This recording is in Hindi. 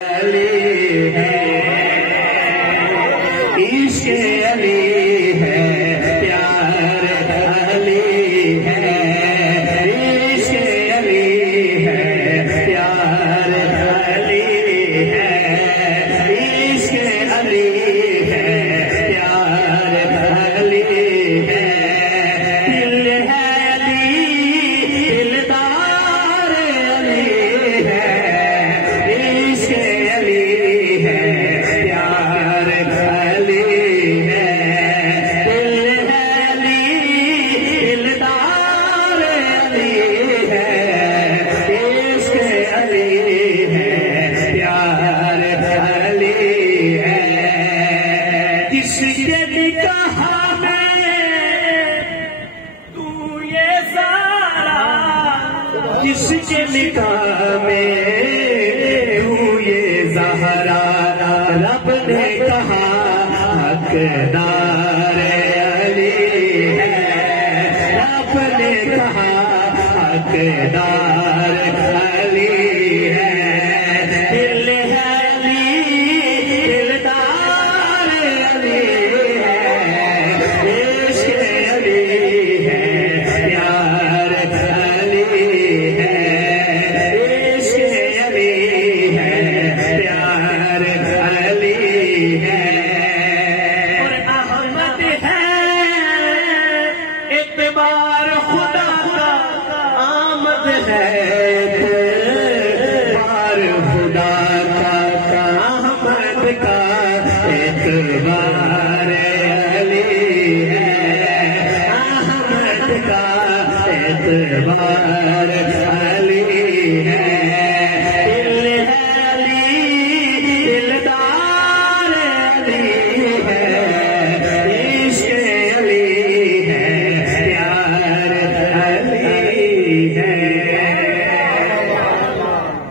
अली है, इश्क़ अली है, प्यार अली है, इश्क़ अली है, प्यार अली है, इश्क़ अली है, प्यार अली है, दिल है अली, दिलदार अली है, इश्क़ अली है, प्यार अली है, दिल है अली, दिलदार अली है, इश्क़ अली है, प्यार अली है। किसके निकाह में तू ये सारा, किसके निकाह में ज़हरा, रब ने कहा हकदार अली है, रब ने कहा हकदार अली है, दिल है अली, दिलदार अली है, इश्क़ अली है, प्यार अली है, इश्क़ अली है, प्यार अली है। और अहमद है इतबार खुदा का, आमद है इतबार खुदा का, अहमद का इतबार अली है, अहमद का इतबार अली है, दिल है अली, दिलदार अली है, इश्क़ अली है, प्यार अली है।